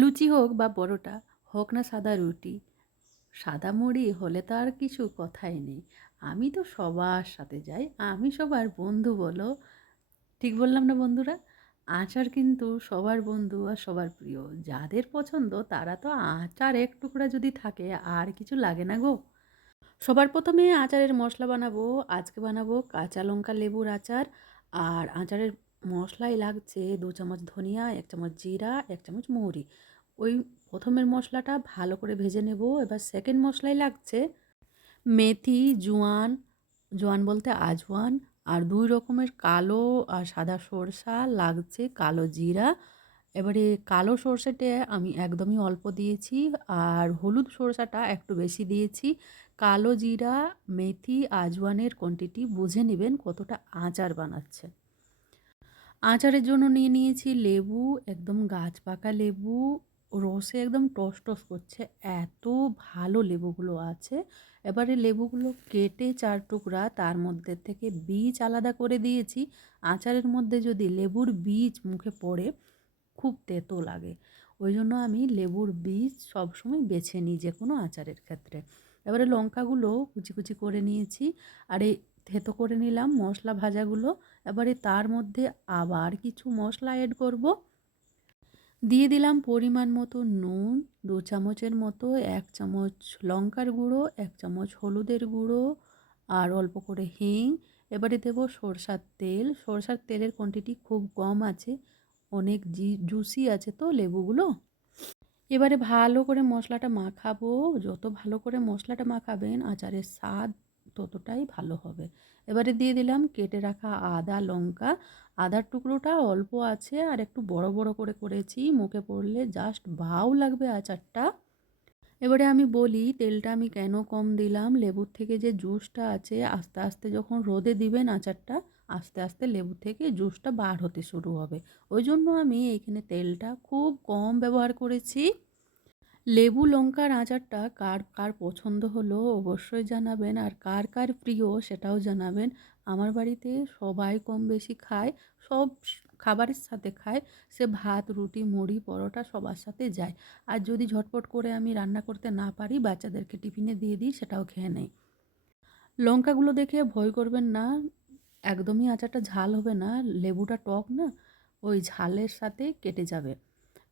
লুচি হোক বা পরোটা, হোক না সাদা রুটি, সাদা মুড়ি হলে তো আর কিছু কথাই নেই। আমি তো সবার সাথে যাই, আমি সবার বন্ধু বলো। ঠিক বললাম না বন্ধুরা? আচার কিন্তু সবার বন্ধু আর সবার প্রিয়। যাদের পছন্দ তারা তো আচার এক টুকরা যদি থাকে আর কিছু লাগে না গো। সবার প্রথমে আচারের মশলা বানাবো। আজকে বানাবো কাঁচা লঙ্কা লেবুর আচার। আর আচারের মশলায় লাগছে 2 চামচ ধনিয়া, 1 চামচ জিরা, 1 চামচ মৌরি। ওই প্রথমের মশলাটা ভালো করে ভেজে নেব। এবার সেকেন্ড মশলায় লাগছে মেথি, জোয়ান, জোয়ান বলতে আজওয়ান, আর 2 রকমের কালো আর সাদা সরষা, লাগছে কালো জিরা। এবারে কালো সরষেটা আমি একদমই অল্প দিয়েছি, আর হলুদ সরষাটা একটু বেশি দিয়েছি। কালো জিরা, মেথি, আজওয়ানের কোয়ান্টিটি বুঝে নেবেন কতটা আচার বানাচ্ছে। আচারের জন্য নিয়ে নিয়েছি লেবু, একদম গাছ পাকা লেবু, রসে একদম টস টস করছে, এত ভালো লেবুগুলো আছে। এবারে লেবুগুলো কেটে 4 টুকরা, তার মধ্যে থেকে বীজ আলাদা করে দিয়েছি। আচারের মধ্যে যদি লেবুর বীজ মুখে পড়ে খুব তেতো লাগে, ওই জন্য আমি লেবুর বীজ সবসময় বেছে নিই যে কোনো আচারের ক্ষেত্রে। এবারে লঙ্কাগুলো কুচি কুচি করে নিয়েছি, আর এই থেতো করে নিলাম মশলা ভাজাগুলো। এবারে তার মধ্যে আবার কিছু মশলা অ্যাড করব। দিয়ে দিলাম পরিমাণ মতো নুন 2 চামচের মতো, 1 চামচ লঙ্কার গুঁড়ো, 1 চামচ হলুদের গুঁড়ো, আর অল্প করে হিং। এবারে দেব সরষার তেল। সরষার তেলের কোয়ান্টিটি খুব কম আছে, অনেক জুসি আছে তো লেবুগুলো। এবারে ভালো করে মশলাটা মাখাবো। যত ভালো করে মশলাটা মাখাবেন আচারের স্বাদ ততটাই ভালো হবে। এবারে দিয়ে দিলাম কেটে রাখা আদা লঙ্কা। আদার টুকরোটা অল্প আছে আর একটু বড় বড় করে করেছি, মুখে পড়লে জাস্ট ভাও লাগবে আচারটা। এবারে আমি বলি তেলটা আমি কেন কম দিলাম। লেবুর থেকে যে জুসটা আছে, আস্তে আস্তে যখন রোদে দিবেন আচারটা, আস্তে আস্তে লেবু থেকে জুসটা বার হতে শুরু হবে। ওই জন্য আমি এইখানে তেলটা খুব কম ব্যবহার করেছি। লেবু লঙ্কার আচারটা কার কার পছন্দ হলো অবশ্যই জানাবেন, আর কার কার প্রিয় সেটাও জানাবেন। আমার বাড়িতে সবাই কম বেশি খায়, সব খাবারের সাথে খায়। সে ভাত, রুটি, মুড়ি, পরোটা সবার সাথে যায়। আর যদি ঝটপট করে আমি রান্না করতে না পারি, বাচ্চাদেরকে টিফিনে দিয়ে দিই, সেটাও খেয়ে নেয়। লঙ্কাগুলো দেখে ভয় করবেন না, একদমই আচারটা ঝাল হবে না। লেবুটা টক না, ওই ঝালের সাথে কেটে যাবে,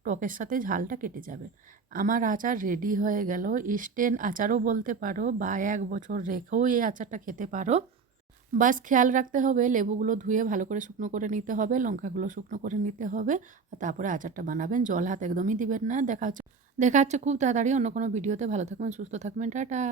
টকের সাথে ঝালটা কেটে যাবে। আমার আচার রেডি হয়ে গেল। ইনস্ট্যান্ট আচারও বলতে পারো, বা 1 বছর রেখেও এই আচারটা খেতে পারো। বাস খেয়াল রাখতে হবে লেবুগুলো ধুয়ে ভালো করে শুকনো করে নিতে হবে, লঙ্কাগুলো শুকনো করে নিতে হবে, আর তারপরে আচারটা বানাবেন। জল হাত একদমই দিবেন না। দেখা হচ্ছে খুব তাড়াতাড়ি অন্য কোনো ভিডিওতে। ভালো থাকবেন, সুস্থ থাকবেন, টাটা।